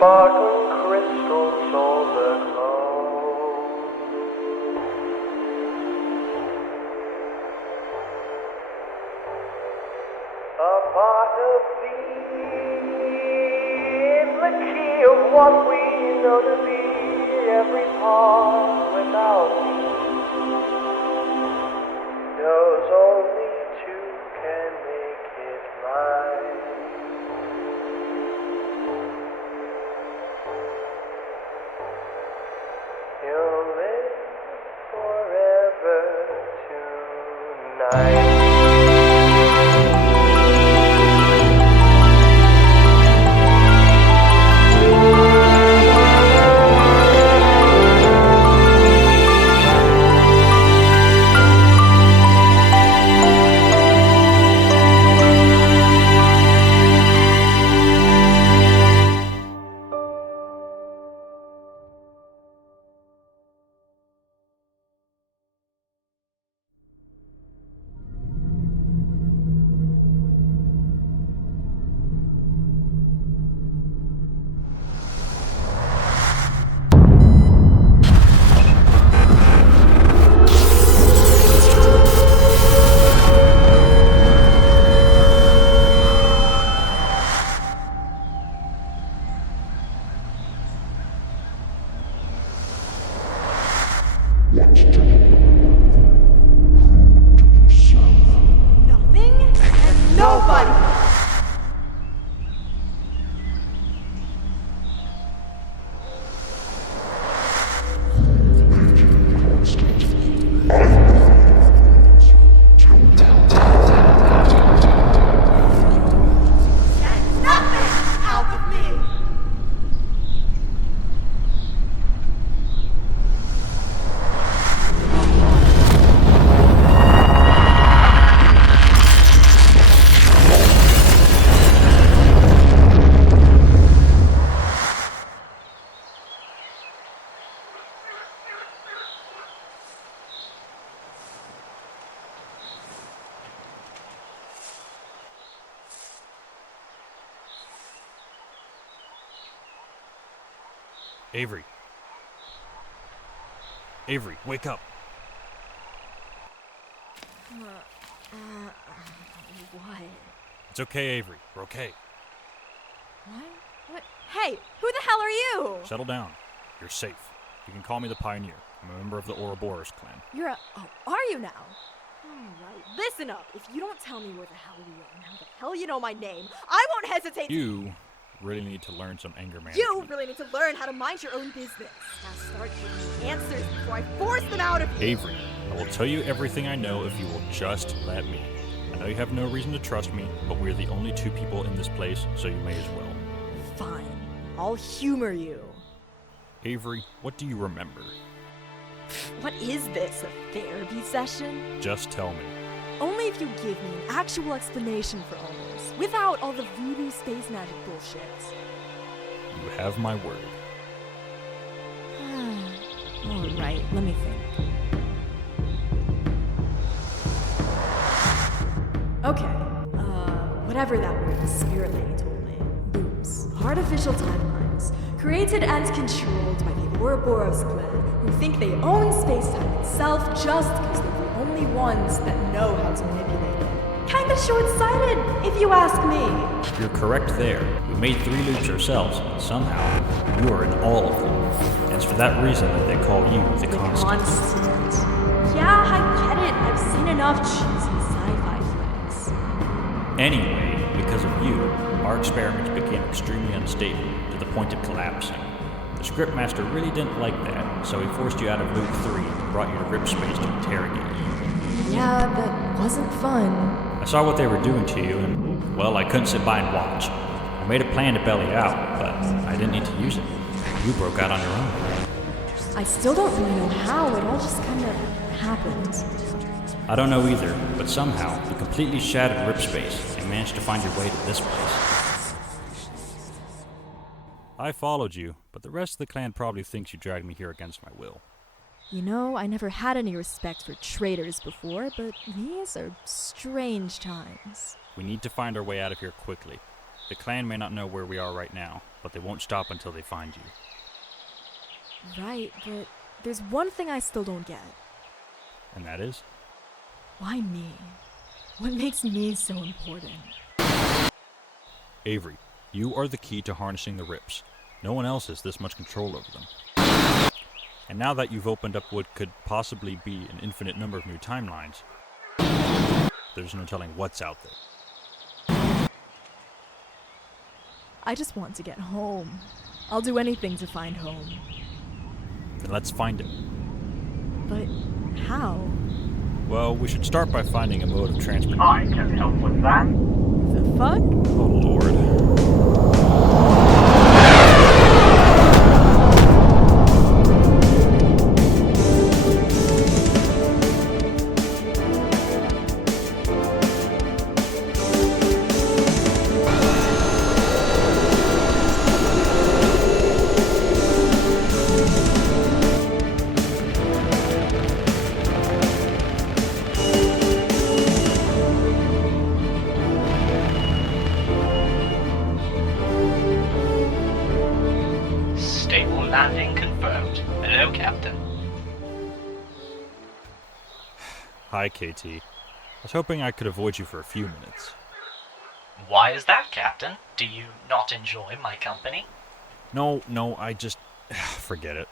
sparkling crystals overglow. A part of thee is the key of what we know to be. Every part without thee knows only two can make it right. You'll live forever tonight. Nothing and nobody. Get nothing out of me. Avery. Avery, wake up. What? It's okay, Avery. We're okay. What? Hey, who the hell are you? Settle down. You're safe. You can call me the Pioneer. I'm a member of the Ouroboros clan. Are you now? Alright, listen up. If you don't tell me where the hell you are and how the hell you know my name, I won't hesitate You really need to learn some anger management. You really need to learn how to mind your own business. Now start giving me answers before I force them out of you. Avery, I will tell you everything I know if you will just let me. I know you have no reason to trust me, but we're the only two people in this place, so you may as well. Fine. I'll humor you. Avery, what do you remember? What is this, a therapy session? Just tell me. Only if you give me an actual explanation for all this, without all the voodoo space magic bullshit. You have my word. Alright, let me think. Okay, whatever that word the spirit lady told me. Loops. Artificial timelines. Created and controlled by the Ouroboros clan, who think they own space-time itself just because they're the only ones that know how to manipulate it. Kinda short-sighted, if you ask me. You're correct there. We made 3 loops ourselves, and somehow, you are in all of them. And it's for that reason that they call you the Constant. Yeah, I get it. I've seen enough cheesy sci-fi flicks. Anyway, because of you, our experiments became extremely unstable, to the point of collapsing. The scriptmaster really didn't like that, so he forced you out of loop 3 and brought you to Rip Space to interrogate you. Yeah, that wasn't fun. I saw what they were doing to you, and, well, I couldn't sit by and watch. I made a plan to bail you out, but I didn't need to use it. You broke out on your own. I still don't really know how. It all just kind of happened. I don't know either, but somehow you completely shattered Rip Space and managed to find your way to this place. I followed you, but the rest of the clan probably thinks you dragged me here against my will. You know, I never had any respect for traitors before, but these are strange times. We need to find our way out of here quickly. The clan may not know where we are right now, but they won't stop until they find you. Right, but there's one thing I still don't get. And that is? Why me? What makes me so important? Avery, you are the key to harnessing the rips. No one else has this much control over them. And now that you've opened up what could possibly be an infinite number of new timelines, there's no telling what's out there. I just want to get home. I'll do anything to find home. Then let's find it. But how? Well, we should start by finding a mode of transport. I can help with that. The fuck? Oh, Lord. Landing confirmed. Hello, Captain. Hi, KT. I was hoping I could avoid you for a few minutes. Why is that, Captain? Do you not enjoy my company? No, I just... forget it.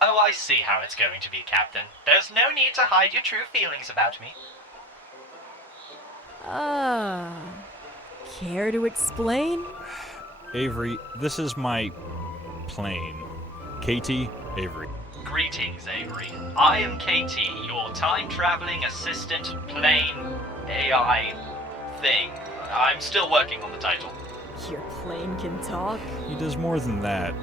Oh, I see how it's going to be, Captain. There's no need to hide your true feelings about me. Care to explain? Avery, this is my... plane. KT, Avery. Greetings, Avery. I am KT, your time-traveling assistant plane AI thing. I'm still working on the title. Your plane can talk? He does more than that,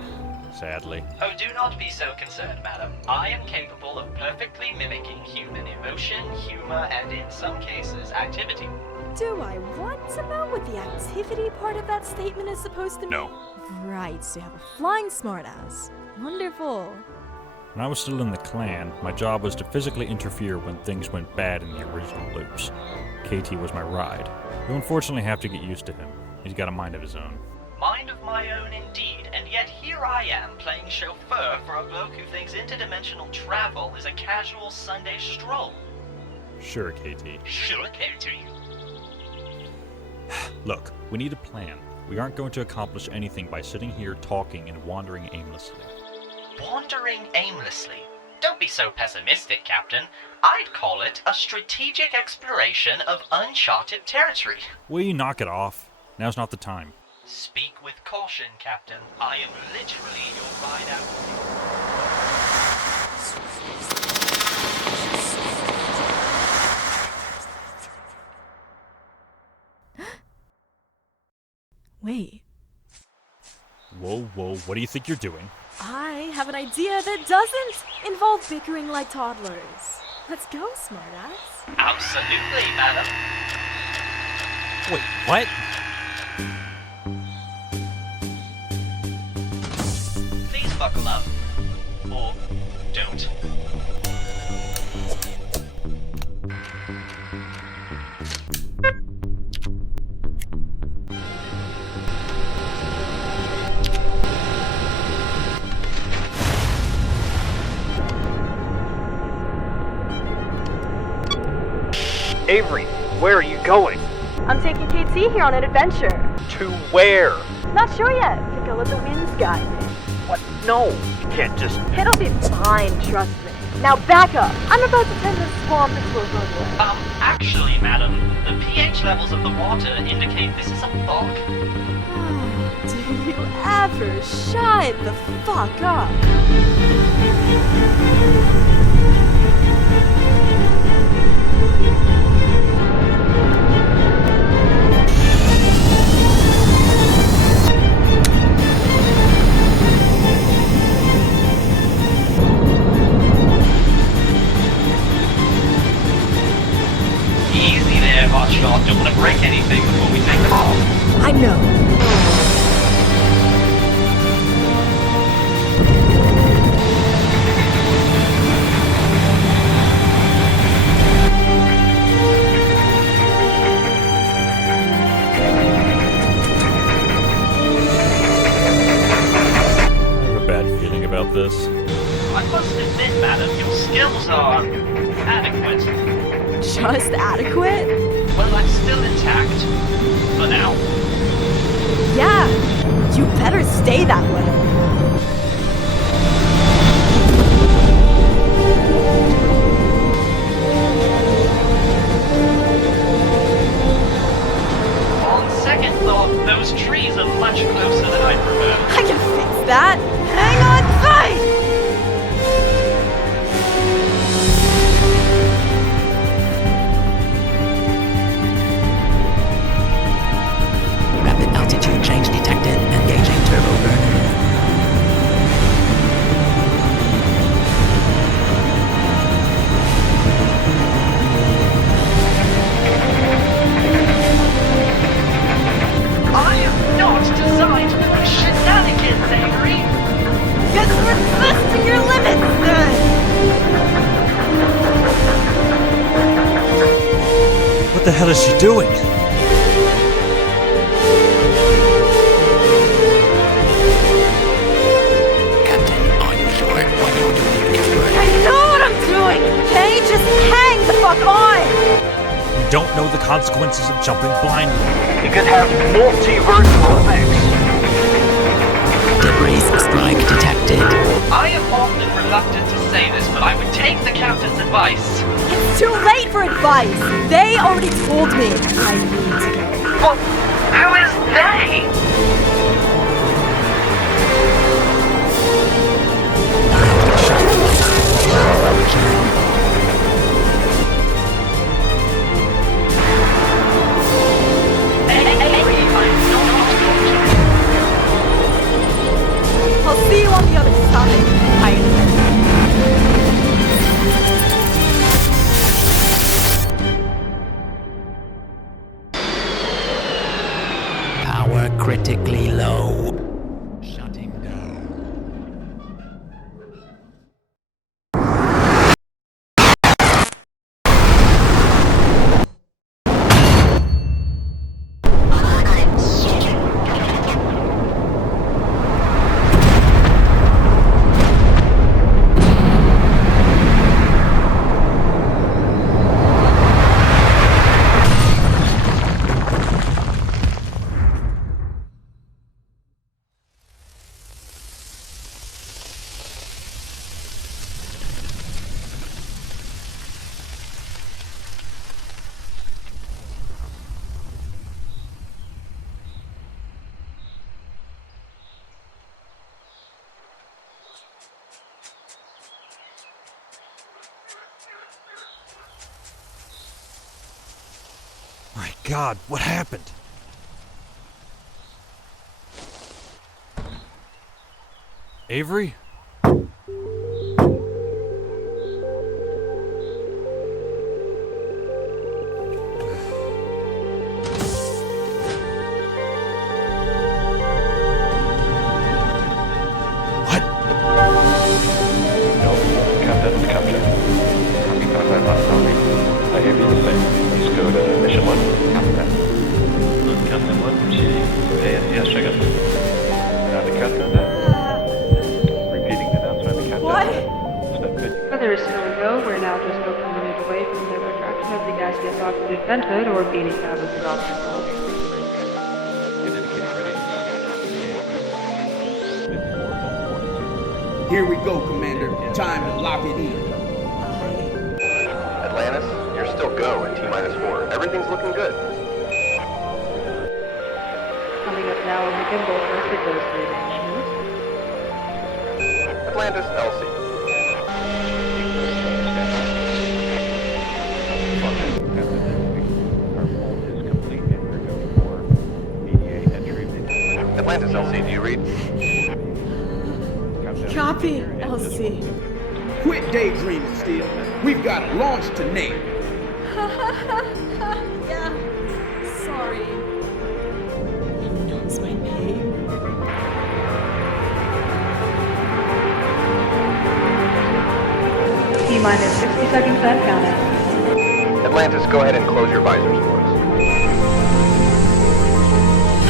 sadly. Oh, do not be so concerned, madam. I am capable of perfectly mimicking human emotion, humor, and in some cases, activity. Do I want to know what the activity part of that statement is supposed to mean? No. Right, so you have a flying smartass. Wonderful. When I was still in the clan, my job was to physically interfere when things went bad in the original loops. KT was my ride. You'll unfortunately have to get used to him. He's got a mind of his own. Mind of my own indeed, and yet here I am playing chauffeur for a bloke who thinks interdimensional travel is a casual Sunday stroll. Sure, KT. Sure, KT. Look, we need a plan. We aren't going to accomplish anything by sitting here talking and wandering aimlessly. Wandering aimlessly? Don't be so pessimistic, Captain. I'd call it a strategic exploration of uncharted territory. Will you knock it off? Now's not the time. Speak with caution, Captain. I am literally your ride out. Wait, Whoa, what do you think you're doing? I have an idea that doesn't involve bickering like toddlers. Let's go, smartass. Absolutely, madam. Wait, what? Please buckle up. Or don't. Avery, where are you going? I'm taking KT here on an adventure. To where? Not sure yet. Think I'll let the winds guide me. What? No, you can't just... It'll be fine, trust me. Now back up. I'm about to turn this swamp into a runway. Actually, madam, the pH levels of the water indicate this is a bog. Do you ever shut the fuck up? Easy there, hotshot. Don't want to break anything before we take them off. I know. just adequate? Well, I'm still intact. For now. Yeah, you better stay that way. On second thought, those trees are much closer than I prefer. I can fix that. Hang on tight! Rapid altitude change detected. Engaging turbo burner. I am not designed for shenanigans, Avery! Guess we're testing your limits then! What the hell is she doing? Captain, are you sure what you're doing is good? I know what I'm doing, okay? Just hang the fuck on! You don't know the consequences of jumping blindly. It could have multiversal effects. Debris strike detected. I am often reluctant to say this, but I would take the captain's advice. It's too late for advice! They already told me I need to go. Well, who is they? I'll see you on the other side. Power critically low. Shutting down. My God, what happened? Avery? What? No, Captain. I hear you the same. Let's go to mission 1. Captain 1, proceeding. Yes, check it. Now the captain then. Repeating the announcement of the captain. What? Step 50. Weather is still a go. We're now just over a minute away from the retraction of the gas oxygen vented or beanie cabins and obstacles. Get indicator ready. 54, 42. Here we go, Commander. Time to lock it in. Atlantis, you're still go at T-minus 4. Everything's looking good. Coming up now on the gimbal first it goes to the Atlantis, Elsie. Our hold is complete and we're going for mediate entry. Atlantis, Elsie, do you read? Copy, Elsie. Quit daydreaming, Steel. We've got a launch to nail. Yeah, sorry. He knows my name. T-minus 60 seconds and counting. Atlantis, go ahead and close your visors for us.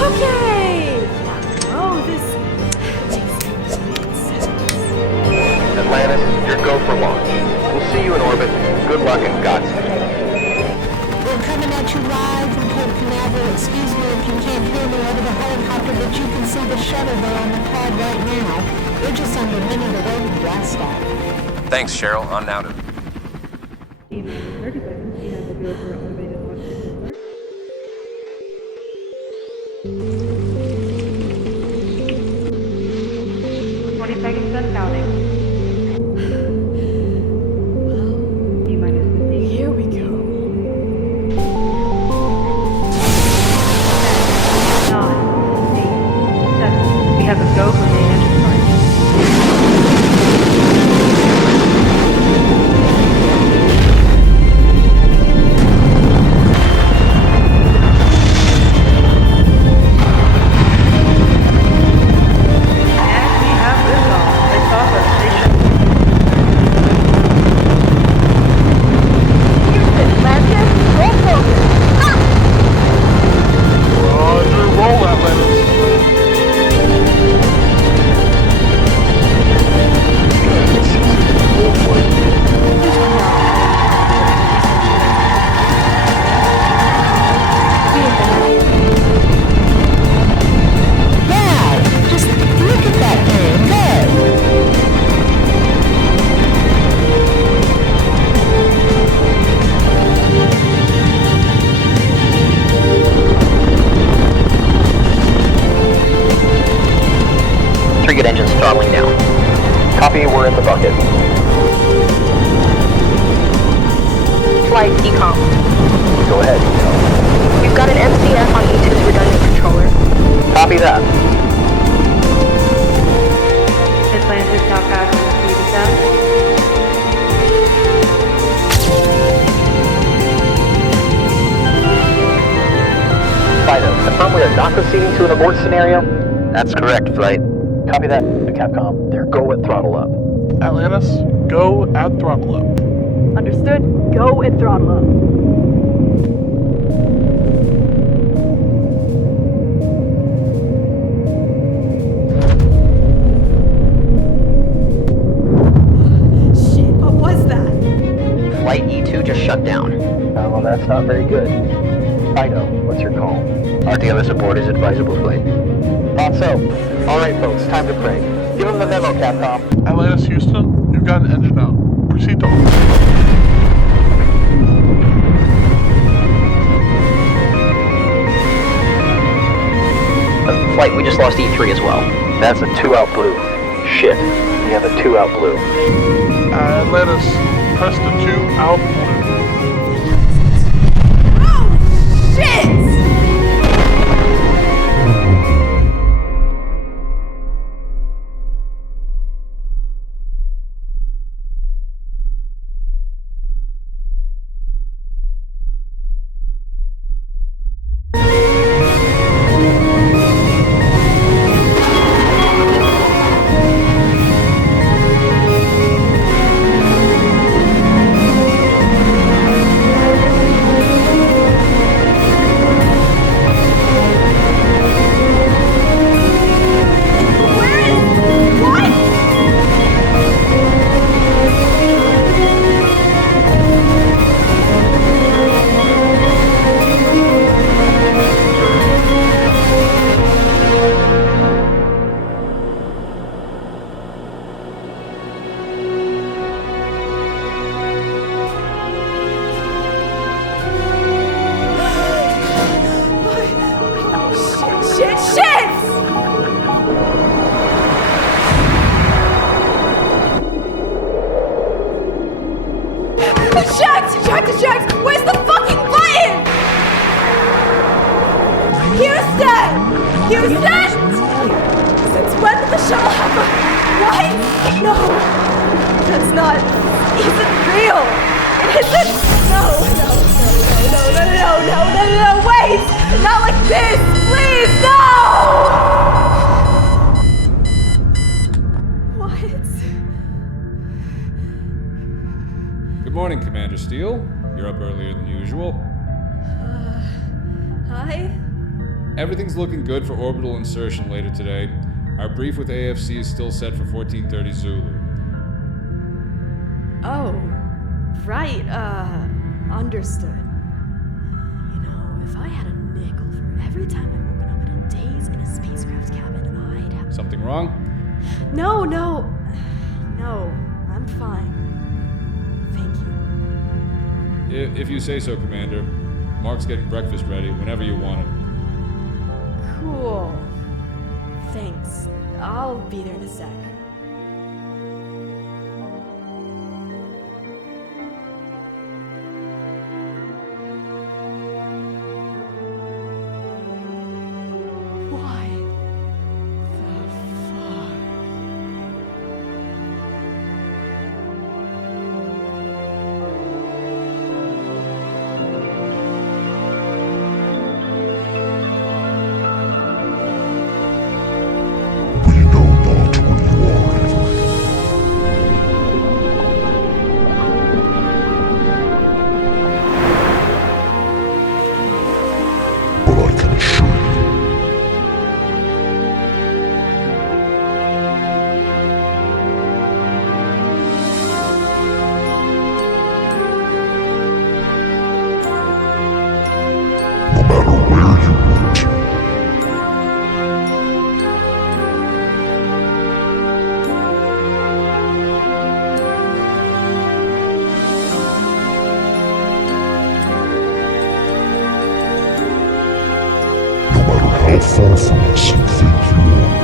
Okay! Oh, this makes complete sense. Atlantis, you're go for launch. We'll see you in orbit. Good luck and Godspeed. flew me over the helicopter, but you can see the shuttle there on the pad right now. We're just under a minute away from blast off. Thanks, Cheryl. On now to... In 30 seconds, you have the go for elevated launch start. 20 seconds then counting. T-minus 15. Here we go. 9, 8, 7. We have a go for main engine start. Good engines throttling down. Copy, we're in the bucket. Flight ecom. Go ahead. We've got an MCF on E2's redundant controller. Copy that. Atlantis now passing the speed of sound. Plato, confirm we are not proceeding to an abort scenario? That's correct, Flight. Copy that, Capcom. They're go at throttle up. Atlantis, go at throttle up. Understood. Go and throttle up. Shit, what was that? Flight E2 just shut down. Oh, well, that's not very good. Plato, what's your call? RTLS abort is advisable, Flight. Thought so. Alright, folks, time to pray. Give them the memo, Capcom. Atlantis, Houston, you've got an engine out. Proceed to... Flight, we just lost E3 as well. That's a 2 out blue. Shit. We have a 2 out blue. Atlantis, press the 2 out blue. Oh, shit! Eject! Where's the fucking button? Houston! Houston! Since when did the shuttle have a... What? No! That's not... isn't real! It isn't... No! Wait! Not like this! Please, no! Good morning, Commander Steele. You're up earlier than usual. Hi? Everything's looking good for orbital insertion later today. Our brief with AFC is still set for 14:30 Zulu. Oh, right, understood. You know, if I had a nickel for every time I've woken up days in a spacecraft cabin, I'd have... Something wrong? No, I'm fine. Thank you. If you say so, Commander. Mark's getting breakfast ready whenever you want him. Cool. Thanks. I'll be there in a sec. How far from us you think you are?